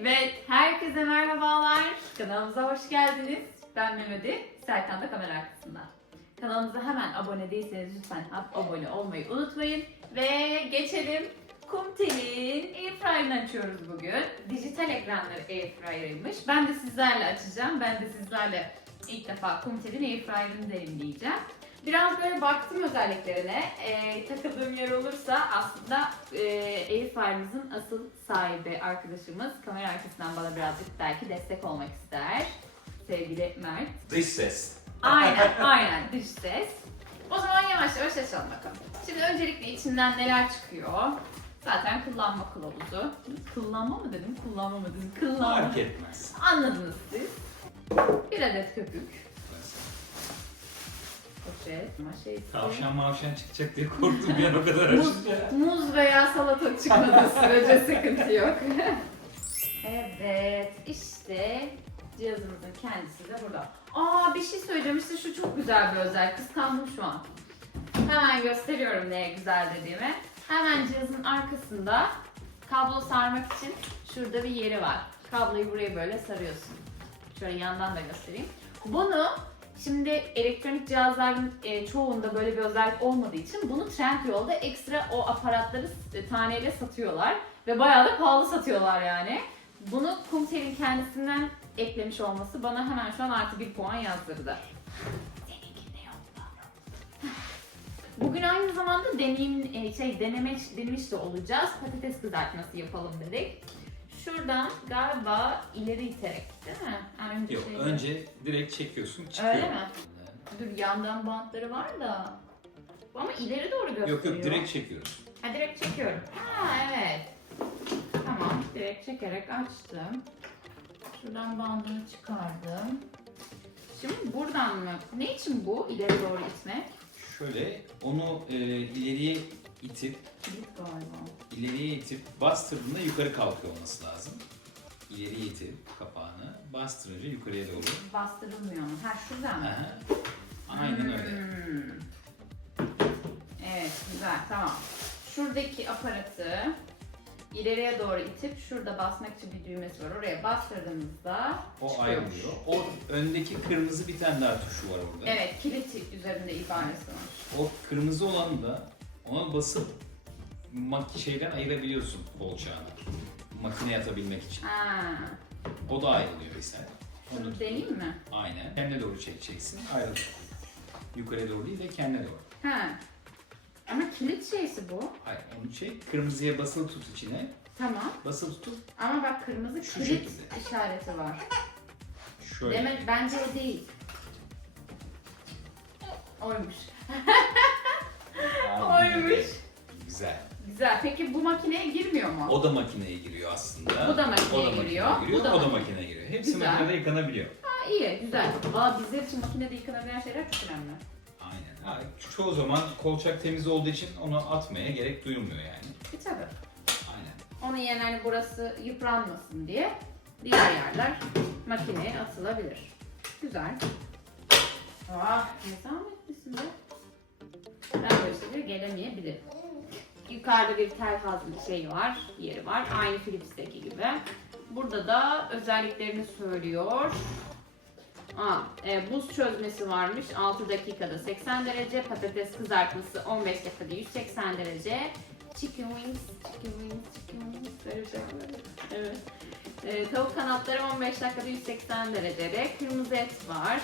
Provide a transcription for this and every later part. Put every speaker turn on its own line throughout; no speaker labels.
Evet, herkese merhabalar. Kanalımıza hoş geldiniz. Ben Mehmet'i, Serkan da kamera arkasında. Kanalımıza hemen abone değilseniz lütfen ab- abone olmayı unutmayın. Ve geçelim Kumtel'in Airfryer'ını açıyoruz bugün. Dijital ekranları Airfryer'ıymış. Ben de sizlerle açacağım. Ben de sizlerle ilk defa Kumtel'in Airfryer'ını deneyimleyeceğim. Biraz böyle baktım özelliklerine. Ee, takıldığım yer olursa aslında e, Airfryer'ımızın asıl sahibi arkadaşımız kamera arkasından bana birazcık belki destek olmak ister. Sevgili Mert.
Dış ses.
Aynen, aynen dış ses. O zaman yavaş yavaş açalım bakalım. Şimdi öncelikle içinden neler çıkıyor? Zaten kullanma kılavuzu. Kullanma mı dedim, kullanma mı dedim, kullanma.
Fark etmez.
Anladınız siz. Bir adet köpük. Poşet, maşe
Tavşan mavşan çıkacak diye korktum bir an o kadar
Muz,
açınca.
muz veya salata çıkmadığı sürece sıkıntı yok. evet, işte cihazımızın kendisi de burada. Aa bir şey söyleyeceğim işte şu çok güzel bir özel. Kıskandım şu an. Hemen gösteriyorum neye güzel dediğimi. Hemen cihazın arkasında kablo sarmak için şurada bir yeri var. Kabloyu buraya böyle sarıyorsun. Şöyle yandan da göstereyim. Bunu Şimdi elektronik cihazların e, çoğunda böyle bir özellik olmadığı için bunu Trendyol'da ekstra o aparatları s- taneyle satıyorlar ve bayağı da pahalı satıyorlar yani. Bunu Kumtel'in kendisinden eklemiş olması bana hemen şu an artı bir puan yazdırdı. Bugün aynı zamanda deneyim e, şey deneme denemiş de olacağız. Patates kızartması yapalım dedik. Şuradan galiba ileri iterek değil mi? Önce
Yok
şeyi-
önce direkt çekiyorsun çıkıyor.
Öyle mi? Dur yandan bantları var da. Ama ileri doğru gösteriyor.
Yok yok direkt çekiyoruz.
Ha direkt çekiyorum. Ha evet. Tamam direkt çekerek açtım. Şuradan bandını çıkardım. Şimdi buradan mı? Ne için bu ileri doğru itmek?
Şöyle onu e, ileriye itip
Kilit galiba.
ileriye itip bastırdığında yukarı kalkıyor olması lazım. İleriye itip kapağını bastırınca yukarıya doğru.
Bastırılmıyor mu? Ha şuradan mı?
Aha. Aynen öyle.
Hmm. Evet güzel tamam. Şuradaki aparatı ileriye doğru itip şurada basmak için bir düğmesi var. Oraya bastırdığımızda
O
çıkıyormuş.
ayrılıyor. O öndeki kırmızı bir tane daha tuşu var orada.
Evet kilit üzerinde ibaresi var.
O kırmızı olan da ona basıp mak şeyden ayırabiliyorsun kolçağını. Makineye atabilmek için.
Ha.
O da ayrılıyor mesela. Onu
Şunu deneyeyim mi?
aynen. Kendine doğru çekeceksin. Ayrılıyor. Yukarı doğru değil de kendine doğru.
Ha. Ama kilit şeysi bu.
Hayır onu çek. Kırmızıya basılı tut içine.
Tamam.
Basılı tutup
Ama bak kırmızı
Şu
kilit
şekilde.
işareti var.
şöyle.
Demek bence o değil. Oymuş.
Aynen öyle.
Oymuş.
Güzel.
Güzel. Peki bu makineye girmiyor mu?
O da makineye giriyor aslında.
Bu da makineye
O da
giriyor,
makineye giriyor.
bu da
o da
makineye-
giriyor. Hepsi
Güzel.
makinede yıkanabiliyor.
Ha, iyi, güzel. Valla bizler için makinede yıkanabilen şeyler çok önemli.
Aynen. Ha, çoğu zaman kolçak temiz olduğu için onu atmaya gerek duyulmuyor yani.
E tabi.
Aynen.
Onun yerine hani burası yıpranmasın diye diğer yerler makineye atılabilir. Güzel. Ah ne zahmetlisin be. Ben böyle şeylere gelemeyebilirim. Yukarıda bir tel bir şey var, yeri var. Aynı Philips'teki gibi. Burada da özelliklerini söylüyor. Aa, e, buz çözmesi varmış 6 dakikada 80 derece, patates kızartması 15 dakikada 180 derece, chicken wings, chicken wings, chicken wings, bir şey. Evet. E, tavuk kanatları 15 dakikada 180 derecede, kırmızı et var,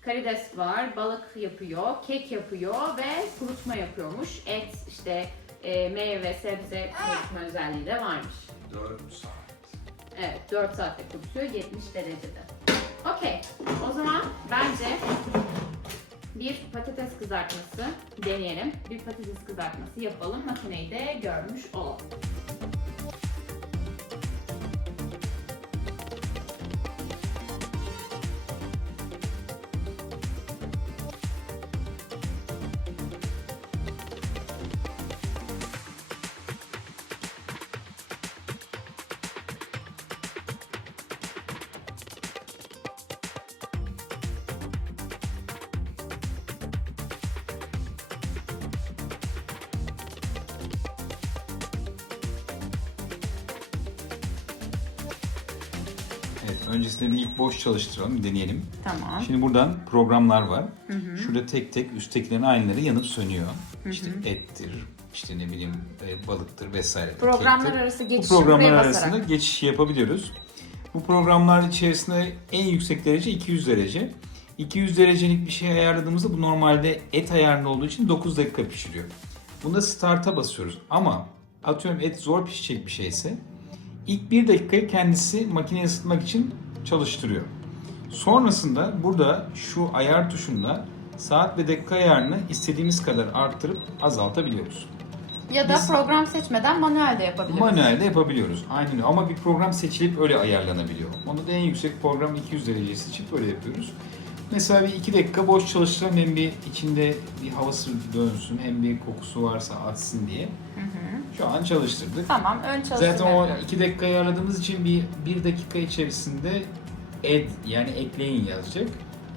karides var, balık yapıyor, kek yapıyor ve kurutma yapıyormuş. Et, işte e, meyve, sebze kurutma özelliği de varmış.
4 saat.
Evet 4 saatte kurutuyor 70 derecede. Okey o zaman bence bir patates kızartması deneyelim. Bir patates kızartması yapalım. Makineyi de görmüş olalım.
Evet, öncesinde bir ilk boş çalıştıralım, deneyelim.
Tamam.
Şimdi buradan programlar var. Şurada tek tek üsttekilerin aynıları yanıp sönüyor. İşte ettir, işte ne bileyim e, balıktır vesaire.
Programlar
kektir.
arası
Bu
geçişi
programlar
buraya
arasında
basarak.
geçiş yapabiliyoruz. Bu programlar içerisinde en yüksek derece 200 derece. 200 derecelik bir şey ayarladığımızda bu normalde et ayarında olduğu için 9 dakika pişiriyor. Bunda start'a basıyoruz ama atıyorum et zor pişecek bir şeyse ilk 1 dakikayı kendisi makineyi ısıtmak için çalıştırıyor. Sonrasında burada şu ayar tuşunda saat ve dakika ayarını istediğimiz kadar arttırıp azaltabiliyoruz.
Ya da
Biz-
program seçmeden manuel de yapabiliriz.
Manuelde yapabiliyoruz. Aynen. Ama bir program seçilip öyle ayarlanabiliyor. Onu da en yüksek program 200 dereceyi seçip öyle yapıyoruz. Mesela bir iki dakika boş çalıştıralım hem bir içinde bir havası dönsün hem bir kokusu varsa atsın diye.
Hı hı.
Şu an çalıştırdık.
Tamam ön çalıştırma
Zaten o
yapıyorum.
iki dakika ayarladığımız için bir, bir dakika içerisinde add yani ekleyin yazacak.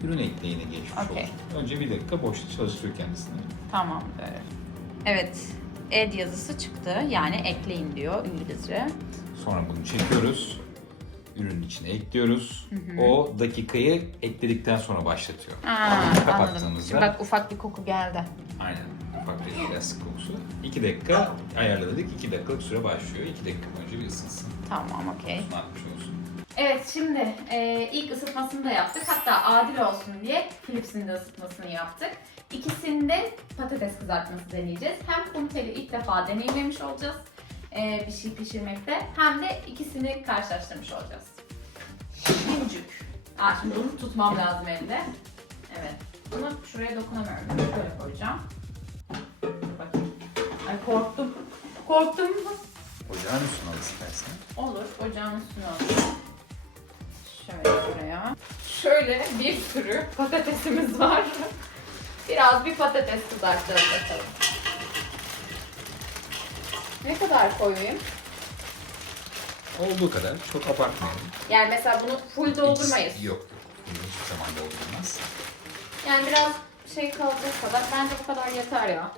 Ürün ekleyine geçmiş
Okey.
olacak. Önce bir dakika boş çalıştırıyor kendisini.
Tamamdır. Evet. Add yazısı çıktı. Yani ekleyin diyor İngilizce.
Sonra bunu çekiyoruz. Ürünün içine ekliyoruz. O dakikayı ekledikten sonra başlatıyor.
Aa, anladım.
Kapattığımızda-
Şimdi bak ufak bir koku geldi.
Aynen. Ufak bir plastik kokusu. 2 dakika ayarladık. 2 dakikalık süre başlıyor. 2 dakika önce bir ısınsın.
Tamam okey.
Atmış olsun.
Evet şimdi e, ilk ısıtmasını da yaptık. Hatta adil olsun diye Philips'in de ısıtmasını yaptık. İkisinde patates kızartması deneyeceğiz. Hem kumpeli ilk defa deneyimlemiş olacağız e, bir şey pişirmekte. Hem de ikisini karşılaştırmış olacağız. Aa, şimdi bunu tutmam lazım elde. Evet. Bunu şuraya dokunamıyorum. Ben Şöyle koyacağım. Ay korktum. Korktum.
Ocağın üstüne al istersen.
Olur. Ocağın üstüne alayım. Şöyle şuraya. Şöyle bir sürü patatesimiz var. Biraz bir patates kızartacağız bakalım. Ne kadar koyayım?
Olduğu kadar. Çok abartmayalım.
Yani mesela bunu full doldurmayız.
Yok yok. Bunu hiçbir zaman doldurmaz.
Yani biraz şey kalacak kadar. Bence bu kadar yeter ya.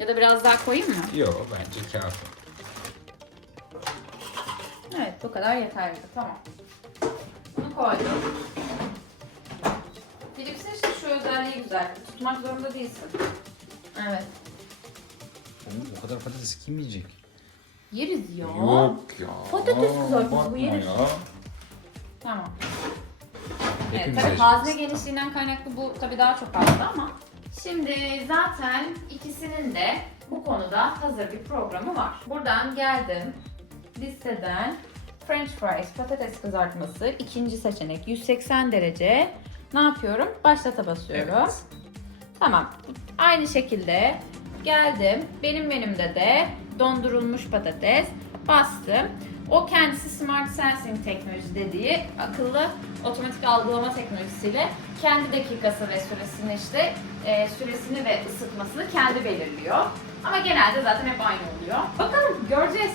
Ya da biraz daha koyayım mı?
Yok bence kafi.
Evet bu kadar yeterli. Tamam. Bunu koydum. Philips'in işte şu özelliği güzel. Tutmak zorunda değilsin. Evet.
Oğlum o kadar patates kim yiyecek?
Yeriz ya.
Yok ya.
Patates kızartması bu yeriz.
ya.
Tamam. Evet,
Hepimiz
tabii
yiyeceğiz.
hazne genişliğinden kaynaklı bu tabii daha çok fazla ama şimdi zaten ikisinin de bu konuda hazır bir programı var. Buradan geldim listeden French fries patates kızartması ikinci seçenek 180 derece ne yapıyorum? Başlata basıyorum.
Evet.
Tamam. Aynı şekilde geldim. Benim menümde de dondurulmuş patates bastım. O kendisi Smart Sensing teknoloji dediği akıllı otomatik algılama teknolojisiyle kendi dakikası ve süresini işte e, süresini ve ısıtmasını kendi belirliyor. Ama genelde zaten hep aynı oluyor. Bakalım göreceğiz.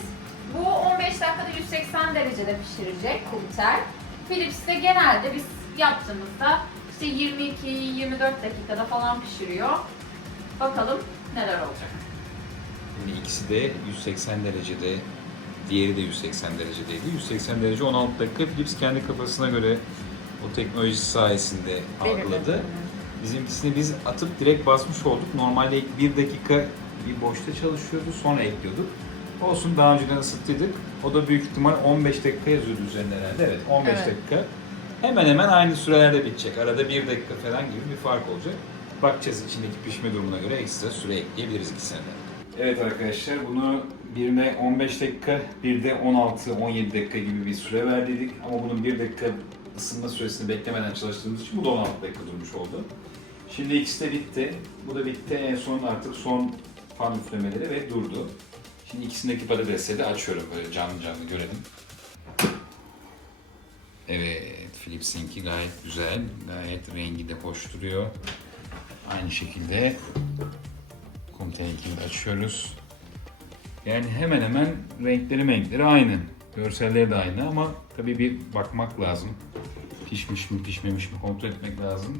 Bu 15 dakikada 180 derecede pişirecek kumtel. Philips de genelde biz yaptığımızda işte 22-24 dakikada falan pişiriyor. Bakalım neler olacak.
Şimdi ikisi de 180 derecede, diğeri de 180 derecedeydi. 180 derece 16 dakika Philips kendi kafasına göre o teknolojisi sayesinde algıladı. Bizimkisini biz atıp direkt basmış olduk. Normalde ilk 1 dakika bir boşta çalışıyordu sonra ekliyorduk. Olsun daha önceden ısıttıydık. O da büyük ihtimal 15 dakika yazıyordu üzerinde herhalde. Evet 15
Evet.
dakika. Hemen hemen aynı sürelerde bitecek. Arada 1 dakika falan gibi bir fark olacak. Bakacağız içindeki pişme durumuna göre ekstra süre ekleyebiliriz ikisine de. Evet arkadaşlar bunu birine 15 dakika, bir de 16-17 dakika gibi bir süre verdiydik. Ama bunun 1 dakika ısınma süresini beklemeden çalıştığımız için bu da 16 dakika durmuş oldu. Şimdi ikisi de bitti. Bu da bitti. En son artık son fan üflemeleri ve durdu. Şimdi ikisindeki patatesleri de açıyorum böyle canlı canlı görelim. Evet, Philips'inki gayet güzel. Gayet rengi de hoş duruyor. Aynı şekilde Comte'ninkini de açıyoruz. Yani hemen hemen renkleri renkleri aynı. Görselleri de aynı ama tabii bir bakmak lazım. Pişmiş mi pişmemiş mi kontrol etmek lazım.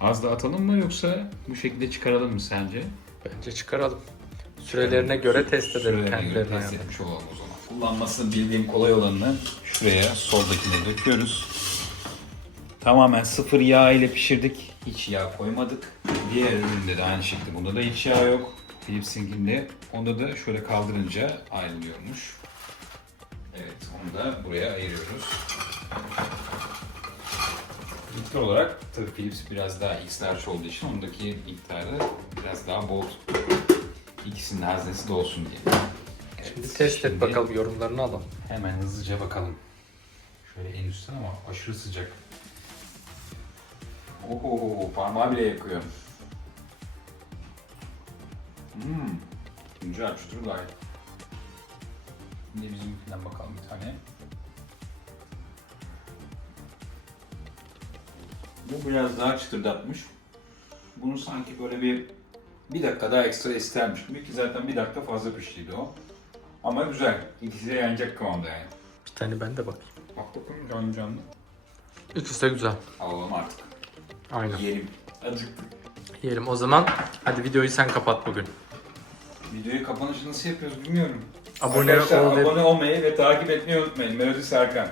Az da atalım mı yoksa bu şekilde çıkaralım mı sence?
Bence çıkaralım. Sürelerine göre test edelim
Sürelerine göre test
yani.
etmiş olalım o zaman. kullanmasını bildiğim kolay olanını şuraya soldakine döküyoruz. Tamamen sıfır yağ ile pişirdik. Hiç yağ koymadık. Diğer üründe de aynı şekilde. Bunda da hiç yağ yok. Philips'inkinde. Onda da şöyle kaldırınca ayrılıyormuş. Evet, onu da buraya ayırıyoruz. Miktar olarak tabii Philips biraz daha X-Large olduğu için ondaki miktarı biraz daha bol. İkisinin haznesi de olsun diye. Evet,
Şimdi test
şimdi
et bakalım yorumlarını alalım.
Hemen hızlıca bakalım. Şöyle en üstten ama aşırı sıcak. Oho parmağı bile yakıyor. Hmm. Güncel çıtır gayet. Şimdi bizimkinden bakalım bir tane. Bu biraz daha çıtırdatmış. Bunu sanki böyle bir bir dakika daha ekstra istermiş gibi ki zaten bir dakika fazla piştiydi o. Ama güzel. İkisi de yenecek kıvamda yani.
Bir tane ben de bakayım.
Bak bakalım canlı canlı.
İkisi de güzel.
Alalım artık.
Aynen.
Yiyelim. Acıktık.
Yiyelim. O zaman hadi videoyu sen kapat bugün.
Videoyu kapanışı nasıl yapıyoruz bilmiyorum.
Abone
Arkadaşlar
ol ve-
abone olmayı ve takip etmeyi unutmayın. Melodi Serkan.